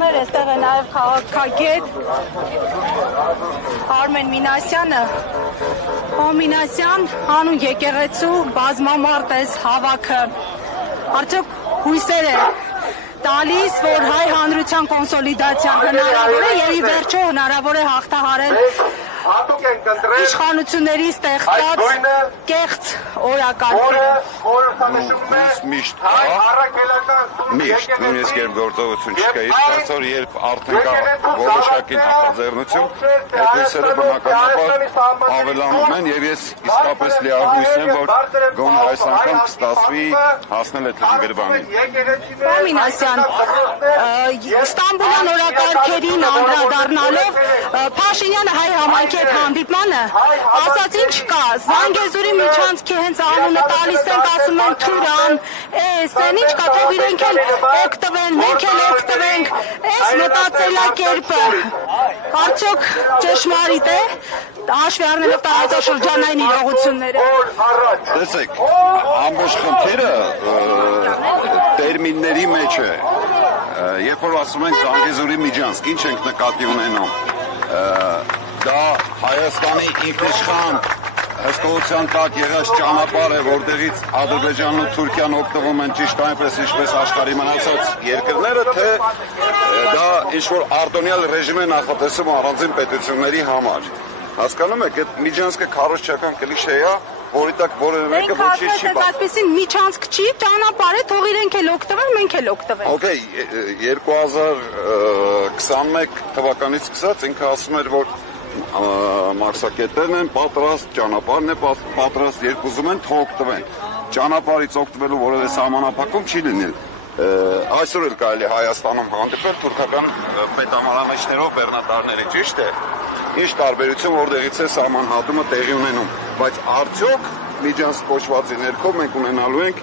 Լսողներ, այստեղ է նաև քաղաքագետ Արմեն Մինասյանը։ Մինասյան, հանուն եկեղեցու բազմամարդ էս հավաքը արդյոք հույսեր է տալիս, որ հայ հանրության կոնսոլիդացիան հնարավոր է եւ ի վերջո հնարավոր է հաղթահարել իշխանությունների ստեղծած կեղծ օրակարգերը։ Միշտ նույնիսկ երբ գործողություն չկա, այսօր երբ արդեն կա որոշակի նախաձեռնություն, այդ հույսերը բնականաբար ավելանում են եւ ես իսկապես լիահույս եմ, որ գոնե այս անգամ կստացվի հասնել այդ լրագրվանին։ Մինասյան, Ստամբուլյան օրակարգերին անդրադառնալով Փաշինյանը հայ համայնքի հետ հանդիպմանը ասաց ինչ կա, Զանգեզուրի միջանցքի հենց անունը տալիս ենք, ասում են Թուրան, էսեն ինչ կա, թող իրենք էլ օգտվեն, մենք էլ օգտվենք, էս մտածելակերպը արդյոք ճշմարիտ է, հաշվի առնելով տարածաշրջանային իրողությունները։ Տեսեք, ամբողջ խնդիրը տերմինների մեջ է, երբ որ ասում ենք Զանգեզուրի միջանցք, ինչ ենք նկատի ունենում, դա Հայաստանի ինքնիշխան հսկողության տակ եղած ճանապարհ է, որտեղից Ադրբեջանն ու Թուրքիան օգտվում են ճիշտ այնպես, ինչպես աշխարհի մնացած երկրները, թե դա ինչ-որ արտոնյալ ռեժիմ է նախատեսում առանձին պետությունների համար։ Հասկանում եք, այդ միջանցքը քարոզչական կլիշե է, որի տակ որևէ մեկը ոչինչ չի բացում։ Այսպեսին միջանցք չի, ճանապարհ է, թող իրենք էլ օգտվեն, մենք էլ օգտվենք։ Okay, 2021 թվականից սկսած ինքը ասում էր, որ մարզակետերն են պատրաստ, ճանապարհն է պատրաստ, երբ ուզում են թող օգտվեն։ Ճանապարհից օգտվելու որևէ սահմանափակում չի լինել։ Այսօր էլ կարելի է Հայաստանում հանդիպել թուրքական պետամարամեջներով, բեռնատարների, ճիշտ է։ Ինչ տարբերություն որտեղից է սահմանհատումը տեղի ունենում, բայց արդյոք միջանցք կոչվածի ներքո մենք ունենալու ենք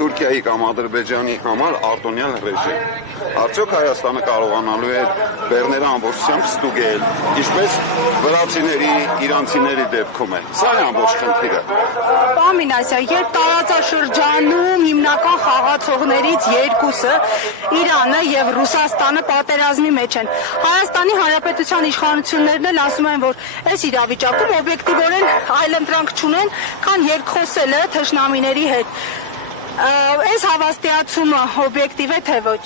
Թուրքիայի կամ Ադրբեջանի համար արտոնյալ ռեժիմ։ Արդյոք Հայաստանը կարողանալու է բեռները ամբողջությամբ ստուգել, ինչպես վրացիների, իրանցիների դեպքում է։ Սա է ամբողջ խնդիրը։ Մինասյան, երբ տարածաշրջանում հիմնական խաղացողներից երկուսը Իրանը եւ Ռուսաստանը պատերազմի մեջ են, Հայաստանի Հանրապետության իշխանություններն էլ ասում են, որ այս իրավիճակում օբյեկտիվորեն այլընտրանք չունեն, քան երկխոսելը թշնամիների հետ։ Այս հավաստիացումը օբյեկտիվ է թե ոչ։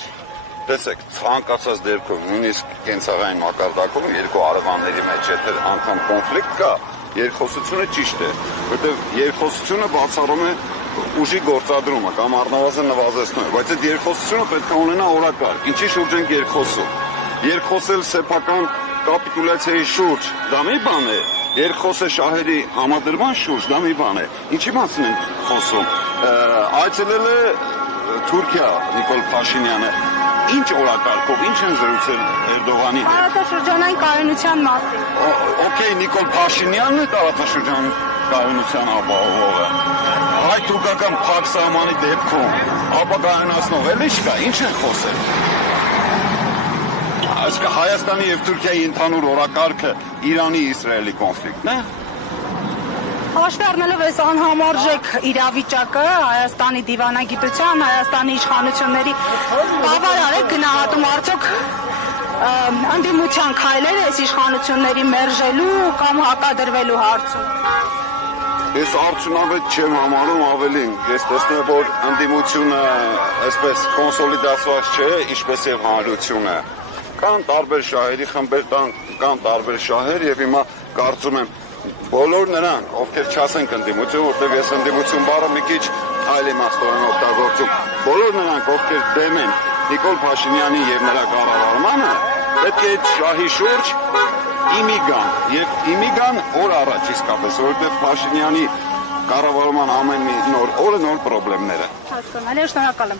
Տեսեք, ցանկացած դեպքում, նույնիսկ կենցաղային մակարդակում երկու արևանների մեջ եթե անգամ կոնֆլիկտ կա, երկխոսությունը ճիշտ է, որտեղ երկխոսությունը բացառում է ուժի գործադրումը կամ առնվազն նվազեցնում է, բայց այդ երկխոսությունը պետք է ունենա օրակարգ։ Ինչի շուրջ ենք երկխոսում։ Երկխոսել սեփական կապիտուլյացիայի շուրջ, դա մի բան է, երկխոսը շահերի համադրման շուրջ, դա մի բան է։ Ինչի մասին ենք խոսում։ Այցելել է Թուրքիա Նիկոլ Փաշինյանը, ինչ օրակարգով, ինչ են զրուցել Էրդողանի հետ։ Տարածաշրջանային կայունության մասին։ Okay, Նիկոլ Փաշինյանն է տարածաշրջանային կայունության ապահովողը։ Հայ-թուրքական փակ սահմանի դեպքում ապակայունացնող էլի չկա, ինչ են խոսել։ Այսինքն Հայաստանի եւ Թուրքիայի ընդհանուր օրակարգը Իրանի-Իսրայելի կոնֆլիկտն է։ Հաշվի առնելով այս անհամարժեք իրավիճակը Հայաստանի դիվանագիտության, Հայաստանի իշխանությունների բավարար է գնահատում արդյոք ընդդիմության քայլերը այս իշխանությունների մերժելու կամ հակադրվելու հարցում։ Ես արդյունավետ չեմ համարում, ավելին, ես տեսնում եմ, որ ընդդիմությունը այսպես կոնսոլիդացված չէ, ինչպես եւ հանրությունը։ Կան տարբեր շահերի խմբեր, կան տարբեր շահեր եւ հիմա կարծում եմ բոլոր նրանք, ովքեր չասենք ընդդիմություն, որտեղ ես ընդդիմություն բառը մի քիչ այլ իմաստով եմ օգտագործում, բոլոր նրանք, ովքեր դեմ են Նիկոլ Փաշինյանի եւ նրա կառավարմանը, պետք է այդ շահի շուրջ իմիգան եւ իմիգան օր առաջ իսկապես, որովհետեւ Փաշինյանի կառավարման ամեն մի նոր օրը նոր խնդիրներ են։ Հասկանալի է, շնորհակալ եմ։